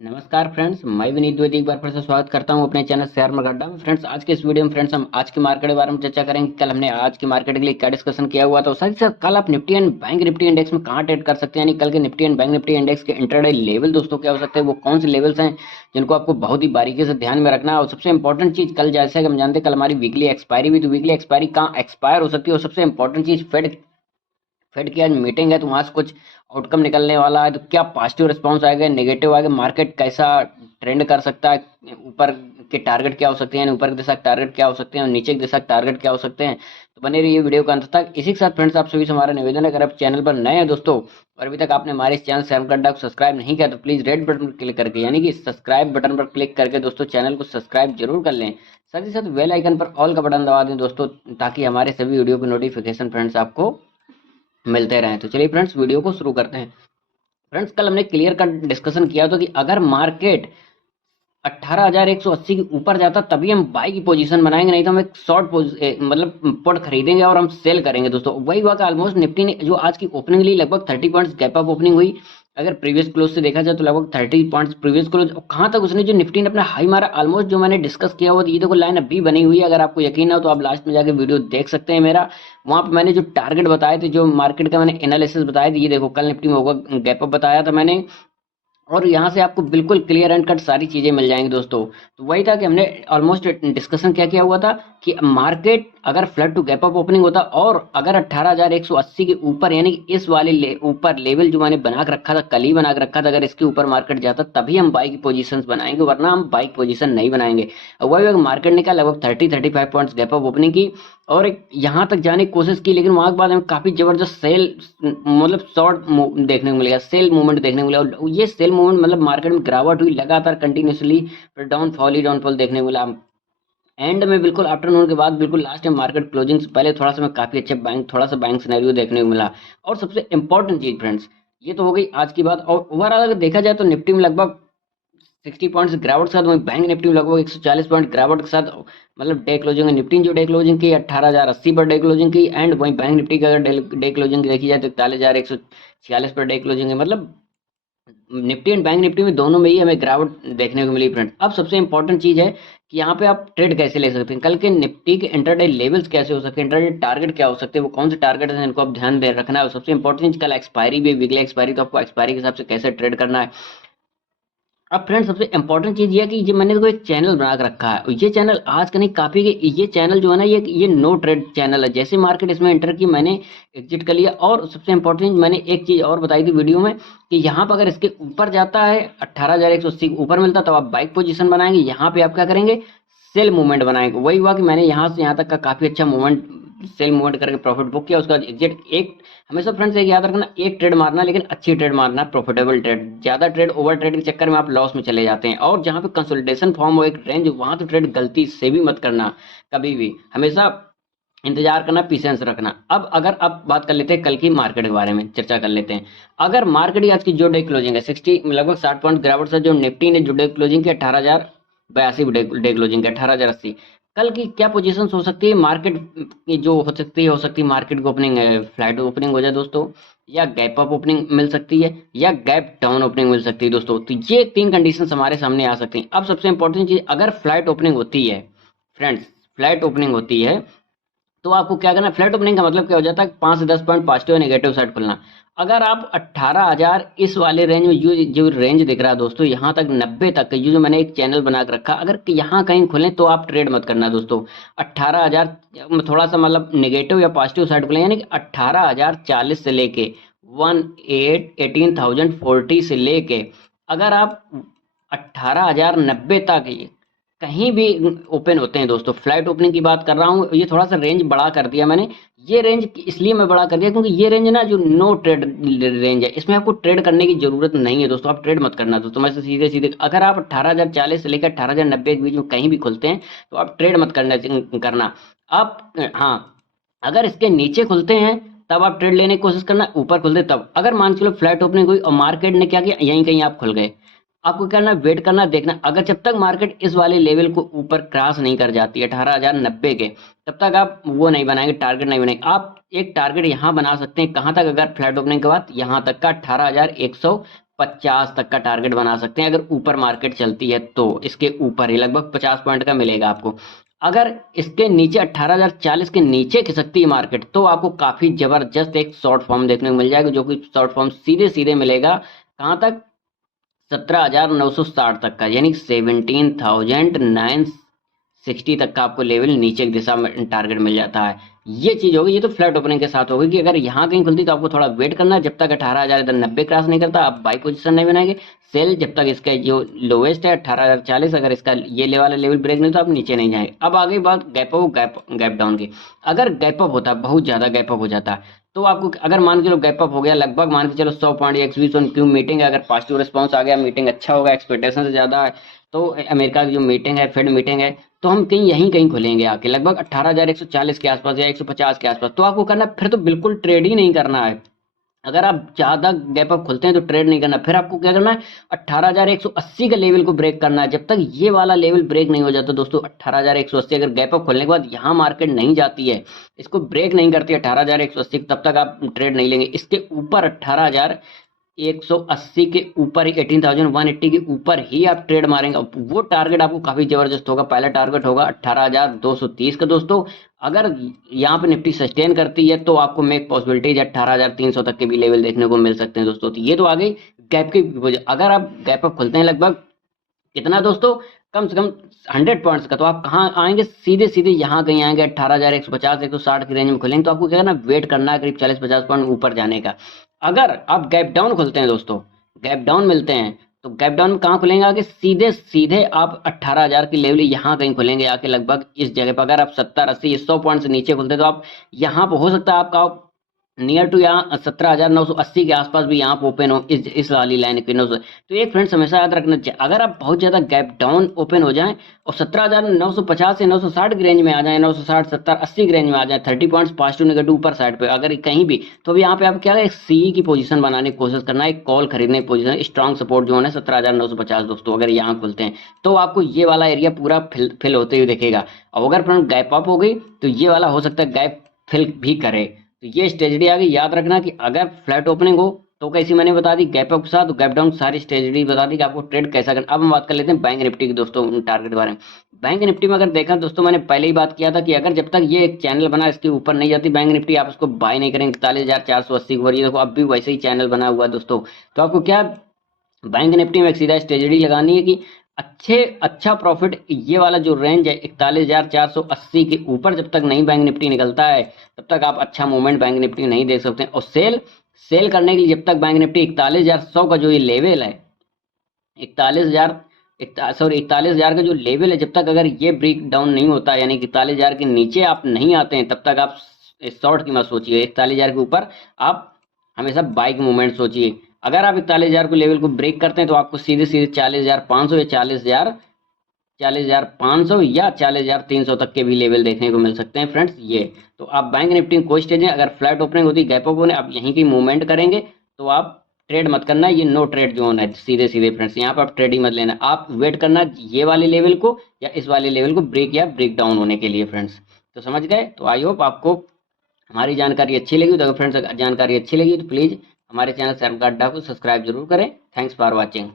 नमस्कार फ्रेंड्स, मैं विनीत द्विवेदी एक बार फिर से स्वागत करता हूं अपने चैनल शेयर मार्केट अड्डा में। फ्रेंड्स, आज के इस वीडियो में फ्रेंड्स हम आज की मार्केट के बारे में चर्चा करेंगे। कल हमने आज की मार्केट के लिए क्या डिस्कशन किया हुआ था, साथ ही साथ कल आप Nifty and bank Nifty index में कहां ट्रेड कर सकते हैं, यानी कल के Nifty and bank Nifty index के इंटरडे लेवल दोस्तों क्या हो सकते हैं, वो कौन से लेवल्स हैं जिनको आपको बहुत ही बारीकी से ध्यान में रखना है। और सबसे इंपॉर्टेंट चीज, कल जैसे कि हम जानते हैं कल हमारी वीकली एक्सपायरी भी, तो वीकली एक्सपायरी कहाँ एक्सपायर हो सकती है। और सबसे इंपॉर्टेंट चीज, फेड फेड की आज मीटिंग है, तो वहां से कुछ आउटकम निकलने वाला है, तो क्या पॉजिटिव रिस्पांस आएगा, नेगेटिव आएगा, मार्केट कैसा ट्रेंड कर सकता है, ऊपर के टारगेट क्या हो सकते हैं, ऊपर की दिशा के टारगेट क्या हो सकते हैं और नीचे की दिशा के टारगेट क्या हो सकते हैं। तो बने रहिए वीडियो का अंत तक। इसी के साथ फ्रेंड्स आप सभी से हमारा निवेदन है, अगर आप चैनल पर नए हैं दोस्तों और अभी तक आपने हमारे इस चैनल शेयर गड्ढा को सब्सक्राइब नहीं किया, तो प्लीज रेड बटन पर क्लिक करके, यानी कि सब्सक्राइब बटन पर क्लिक करके दोस्तों चैनल को सब्सक्राइब जरूर कर लें। साथ ही साथ बेल आइकन पर ऑल का बटन दबा दें दोस्तों, ताकि हमारे सभी वीडियो की नोटिफिकेशन फ्रेंड्स आपको मिलते रहें। तो चलिए फ्रेंड्स वीडियो को शुरू करते हैं। फ्रेंड्स, कल हमने क्लियर कट डिस्कशन किया था कि अगर मार्केट 18,180 के ऊपर जाता तभी हम बाई की पोजीशन बनाएंगे, नहीं तो हम एक शॉर्ट मतलब पुट खरीदेंगे और हम सेल करेंगे दोस्तों। वही हुआ कि ऑलमोस्ट निफ्टी ने जो आज की ओपनिंग ली, लगभग 30 पॉइंट्स गैप अप ओपनिंग हुई। अगर प्रीवियस क्लोज से देखा जाए तो लगभग 30 पॉइंट्स प्रीवियस क्लोज। कहाँ तक उसने जो निफ्टी ने अपना हाई मारा, ऑलमोस्ट जो मैंने डिस्कस किया हुआ, ये देखो लाइन अभी बनी हुई है। अगर आपको यकीन हो तो आप लास्ट में जाके वीडियो देख सकते हैं मेरा। वहां पे मैंने जो टारगेट बताए थे, जो मार्केट का मैंने एनालिसिस बताया था, ये देखो कल निफ्टी में होगा गैप अप बताया था मैंने। और यहाँ से आपको बिल्कुल क्लियर एंड कट सारी चीजें मिल जाएंगी दोस्तों। तो वही था कि हमने ऑलमोस्ट डिस्कशन क्या किया हुआ था कि मार्केट अगर flat to gap up opening होता और अगर 18,180 के ऊपर, यानी कि इस वाले ऊपर लेवल जो मैंने बना के रखा था, कल ही बना के रखा था, अगर इसके ऊपर मार्केट जाता तभी हम बाई की पोजीशंस बनाएंगे, वरना हम बाई की पोजीशन नहीं बनाएंगे। और वही अगर मार्केट ने क्या लगभग 35 पॉइंट्स गैप अप ओपनिंग की और एक यहाँ तक जाने की कोशिश की, लेकिन वहां के बाद हमें काफी जबरदस्त सेल, मतलब शॉर्ट देखने को मिलेगा, सेल मूवमेंट देखने को मिला। और ये सेल मूवमेंट मतलब मार्केट में गिरावट हुई लगातार कंटिन्यूसली, फिर डाउनफॉल ही डाउनफॉल देखने को मिला। एंड में बिल्कुल आफ्टरनून के बाद बिल्कुल लास्ट में मार्केट क्लोजिंग से पहले थोड़ा सा मैं काफी अच्छे बैंक, थोड़ा सा बैंक सिनेरियो देखने को मिला। और सबसे इंपॉर्टेंट चीज फ्रेंड्स, ये तो हो गई आज की बात। और ओवरऑल अगर देखा जाए तो निफ्टी में लगभग 60 पॉइंट्स गिरावट के साथ, वहीं बैंक निफ्टी में लगभग 140 पॉइंट गिरावट के साथ, मतलब डे क्लोजिंग निफ्टी ने जो डे क्लोजिंग की 18,080 पर डे क्लोजिंग की, एंड वहीं बैंक निफ्टी का अगर डे क्लोजिंग देखी जाए तो 41,146 पर डे क्लोजिंग है। मतलब निफ्टी एंड बैंक निफ्टी में दोनों में ही हमें गिरावट देखने को मिली फ्रेंड। अब सबसे इंपॉर्टेंट चीज है कि यहाँ पे आप ट्रेड कैसे ले सकते हैं, कल के निफ्टी के इंटरडे लेवल्स कैसे हो सकते हैं, इंटरडे टारगेट क्या हो सकते हैं, वो कौन से टारगेट है इनको आप ध्यान दे रखना है। और सबसे इंपॉर्टेंट चीज, कल एक्सपायरी भी, वीकली एक्सपायरी, तो आपको एक्सपायरी के हिसाब से कैसे ट्रेड करना है। अब फ्रेंड सबसे इंपॉर्टेंट चीज ये है कि ये मैंने तो एक चैनल बना के रखा है, और ये चैनल आज का नहीं काफी के, ये चैनल जो है ना, ये नो ट्रेड चैनल है। जैसे मार्केट इसमें एंटर की, मैंने एग्जिट कर लिया। और सबसे इंपॉर्टेंट मैंने एक चीज और बताई थी वीडियो में कि यहाँ पर अगर इसके ऊपर जाता है, 18,180 के ऊपर मिलता, तो आप बाइक पोजीशन बनाएंगे। यहाँ पे आप क्या करेंगे, सेल मूवमेंट बनाएंगे। वही हुआ कि मैंने यहाँ से यहाँ तक का काफी अच्छा मूवमेंट, सेल मूवमेंट करके प्रॉफिट बुक किया। उसके बाद एग्जिट। एक हमेशा फ्रेंड्स एक याद रखना, एक ट्रेड मारना, लेकिन अच्छी ट्रेड मारना, प्रॉफिटेबल ट्रेड। ज्यादा ट्रेड, ओवर ट्रेड के चक्कर में आप लॉस में चले जाते हैं। और जहां पे कंसोलिडेशन फॉर्म हो एक रेंज, वहां तो ट्रेड गलती से भी मत करना, कभी भी। हमेशा इंतजार करना, पेशेंस रखना। अब अगर आप बात कर लेते हैं कल की मार्केट के बारे में चर्चा कर लेते हैं। अगर मार्केट की आज की जो डे क्लोजिंग है, 60 लगभग 60 पॉइंट गिरावट से जो निफ्टी ने जो डे क्लोजिंग की 18,082 डे क्लोजिंग की 18,080, कल की क्या पोजीशंस हो सकती है मार्केट की, जो हो सकती है मार्केट की ओपनिंग है, फ्लैट ओपनिंग हो जाए दोस्तों, या गैप अप ओपनिंग मिल सकती है, या गैप डाउन ओपनिंग मिल सकती है दोस्तों। तो ये तीन कंडीशंस हमारे सामने आ सकती हैं। अब सबसे इंपॉर्टेंट चीज, अगर फ्लैट ओपनिंग होती है फ्रेंड्स, फ्लैट ओपनिंग होती है, तो आपको क्या करना है, फ्लैट ओपनिंग का मतलब क्या हो जाता है, 5 से 10 पॉइंट पॉजिटिव या नेगेटिव साइड खुलना। अगर आप 18,000 इस वाले रेंज में, जो जो रेंज दिख रहा है दोस्तों, यहाँ तक 90 तक, ये जो मैंने एक चैनल बना के रखा, अगर यहाँ कहीं खुले तो आप ट्रेड मत करना दोस्तों। 18,000 में थोड़ा सा मतलब नेगेटिव या पॉजिटिव साइड खुले, यानी कि 18,040 से लेके 18,040 से लेके, अगर आप 18,090 तक कहीं भी ओपन होते हैं दोस्तों, फ्लैट ओपनिंग की बात कर रहा हूँ, ये थोड़ा सा रेंज बड़ा कर दिया मैंने। ये रेंज इसलिए मैं बड़ा कर दिया क्योंकि ये रेंज ना जो नो ट्रेड रेंज है, इसमें आपको ट्रेड करने की जरूरत नहीं है दोस्तों। आप ट्रेड मत करना दोस्तों, मैं सीधे सीधे, अगर आप 18,040 से लेकर 18,090 के बीच में कहीं भी खुलते हैं, तो आप ट्रेड मत करना आप। हाँ, अगर इसके नीचे खुलते हैं तब आप ट्रेड लेने की कोशिश करना, ऊपर खुलते तब। अगर मान के चलो फ्लैट ओपनिंग हुई और मार्केट ने क्या किया, यहीं कहीं आप खुल गए, आपको क्या करना, वेट करना, देखना। अगर जब तक मार्केट इस वाले लेवल को ऊपर क्रॉस नहीं कर जाती 18,090 के, तब तक आप वो नहीं बनाएंगे, टारगेट नहीं बनाएंगे। आप एक टारगेट यहाँ बना सकते हैं, कहाँ तक, अगर फ्लैट ओपनिंग के बाद यहाँ तक का 50 तक का टारगेट बना सकते हैं अगर ऊपर मार्केट चलती है तो। इसके ऊपर ही लगभग 50 पॉइंट का मिलेगा आपको। अगर इसके नीचे 18,040 के नीचे खिसकती है मार्केट तो आपको काफी जबरदस्त एक शॉर्ट फॉर्म देखने को मिल जाएगा, जो कि शॉर्ट फॉर्म सीधे सीधे मिलेगा कहां तक, 17,960 तक का, यानी 17,960 तक का आपको लेवल नीचे की दिशा में टारगेट मिल जाता है। ये चीज होगी, ये तो फ्लैट ओपनिंग के साथ होगी कि अगर यहाँ कहीं खुलती तो आपको थोड़ा वेट करना है, जब तक 18,000 इधर 90 क्रॉस नहीं करता आप बाई पोजीशन नहीं बनाएंगे। सेल जब तक इसका जो लोवेस्ट है 18,040, अगर इसका ये वाला लेवल ब्रेक नहीं तो आप नीचे नहीं जाएंगे। अब आगे बात गैप अप गैप डाउन की। अगर गैप अप होता है, बहुत ज्यादा गैप अप हो जाता है, तो आपको अगर मान के चलो गैप अप हो गया लगभग, मान के चलो 100 पॉइंट या 120 क्यों मीटिंग है, अगर पॉजिटिव रिस्पांस आ गया, मीटिंग अच्छा होगा, एक्सपेक्टेशन से ज्यादा है, तो अमेरिका की जो मीटिंग है, फेड मीटिंग है, तो हम कहीं यहीं कहीं खुलेंगे आके लगभग 18,140 के आसपास या 150 के आसपास। तो आपको करना फिर तो बिल्कुल ट्रेड ही नहीं करना है। अगर आप ज्यादा गैप अप खोलते हैं तो ट्रेड नहीं करना, फिर आपको क्या करना है, 18,180 का लेवल को ब्रेक करना है। जब तक ये वाला लेवल ब्रेक नहीं हो जाता दोस्तों, 18,180 अगर गैप अप खोलने के बाद यहाँ मार्केट नहीं जाती है, इसको ब्रेक नहीं करती 18,180, तब तक आप ट्रेड नहीं लेंगे। इसके ऊपर 18,180 के ऊपर ही, 18,180 के ऊपर ही आप ट्रेड मारेंगे, वो टारगेट आपको काफी जबरदस्त होगा। पहला टारगेट होगा 18,230 का दोस्तों। अगर यहाँ पे निफ्टी सस्टेन करती है तो आपको मेक पॉसिबिलिटीज 18,300 तक के भी लेवल देखने को मिल सकते हैं दोस्तों। तो ये तो आ गई गैप की वजह। अगर आप गैप अप खुलते हैं लगभग कितना दोस्तों, कम से कम 100 पॉइंट्स का, तो आप कहाँ आएंगे, सीधे सीधे यहाँ कहीं आएंगे 18,150 160 की रेंज में खुलेंगे। तो आपको क्या करना, वेट करना है करीब 40-50 पॉइंट ऊपर जाने का। अगर आप गैप डाउन खुलते हैं दोस्तों, गैप डाउन मिलते हैं, तो गैप डाउन में कहाँ खुलेंगे, आगे सीधे सीधे आप 18,000 की लेवल यहाँ कहीं खुलेंगे आके लगभग इस जगह पर। अगर आप 70-80-100 पॉइंट से नीचे खुलते हैं तो आप यहाँ पर हो सकता है आपका नियर टू यहाँ 17,980 के आसपास भी यहाँ पे ओपन हो इस वाली लाइन के नौ। तो एक फ्रेंड्स हमेशा याद रखना चाहिए, अगर आप बहुत ज्यादा गैप डाउन ओपन हो जाएं और 17,950 से 960 की रेंज में आ जाए, 960 70 80 की रेंज में आ जाए, 30 पॉइंट्स पॉजिटिव नेगेटिव ऊपर साइड पे अगर कहीं भी, तो भी यहाँ पे आप क्या है, सी की पोजीशन बनाने की कोशिश करना है, एक कॉल खरीदने की पोजीशन, स्ट्रॉन्ग सपोर्ट जो है 17,950 दोस्तों। अगर यहाँ खुलते हैं तो आपको ये वाला एरिया पूरा फिल होते हुए दिखेगा। और अगर फ्रेंड गैप अप हो गई तो ये वाला हो सकता है गैप फिल भी करे। तो ये स्ट्रेटजी आ गई, याद रखना कि अगर फ्लैट ओपनिंग हो तो कैसी मैंने बता दी, गैप अप के साथ गैप डाउन सारी स्ट्रेटजी बता दी कि आपको ट्रेड कैसा करना। अब हम बात कर लेते हैं बैंक निफ्टी की दोस्तों टारगेट के बारे में। बैंक निफ्टी में अगर देखा दोस्तों, मैंने पहले ही बात किया था कि अगर जब तक ये एक चैनल बना इसके ऊपर नहीं जाती बैंक निफ्टी, आप उसको बाय नहीं करेंगे 41,480 के ऊपर। ये देखो अब भी वैसे ही चैनल बना हुआ है दोस्तों। तो आपको क्या बैंक निफ्टी में एक सीधा स्ट्रेटजी लगानी है कि अच्छा प्रॉफिट, ये वाला जो रेंज है 41,480 के ऊपर जब तक नहीं बैंक निफ्टी निकलता है तब तक आप अच्छा मूवमेंट बैंक निफ्टी नहीं देख सकते। और सेल करने के लिए जब तक बैंक निफ्टी 41,100 का जो ये लेवल है, 41,000 41,000 का जो लेवल है, जब तक अगर ये ब्रेक डाउन नहीं होता, यानी 41,000 के नीचे आप नहीं आते हैं, तब तक आप शॉर्ट की मत सोचिए। 41,000 के ऊपर आप हमेशा बाइक मूवमेंट सोचिए। अगर आप 41,000 को लेवल को ब्रेक करते हैं तो आपको सीधे सीधे 40,500 या 40,500 या 40,300 तक के भी लेवल देखने को मिल सकते हैं फ्रेंड्स। ये तो आप बैंक निफ्टी कोई स्टेज है, अगर फ्लैट ओपनिंग होती है, गैप अप होने, आप यहीं की मूवमेंट करेंगे तो आप ट्रेड मत करना। ये नो ट्रेड जोन है सीधे सीधे फ्रेंड्स, यहाँ पर आप ट्रेडिंग मत लेना, आप वेट करना ये वाले लेवल को या इस वाले लेवल को ब्रेक या ब्रेक डाउन होने के लिए फ्रेंड्स। तो समझ गए। तो आई होप आपको हमारी जानकारी अच्छी लगी। तो अगर फ्रेंड्स जानकारी अच्छी लगी तो प्लीज़ हमारे चैनल शेयर अड्डा को सब्सक्राइब जरूर करें। Thanks for watching.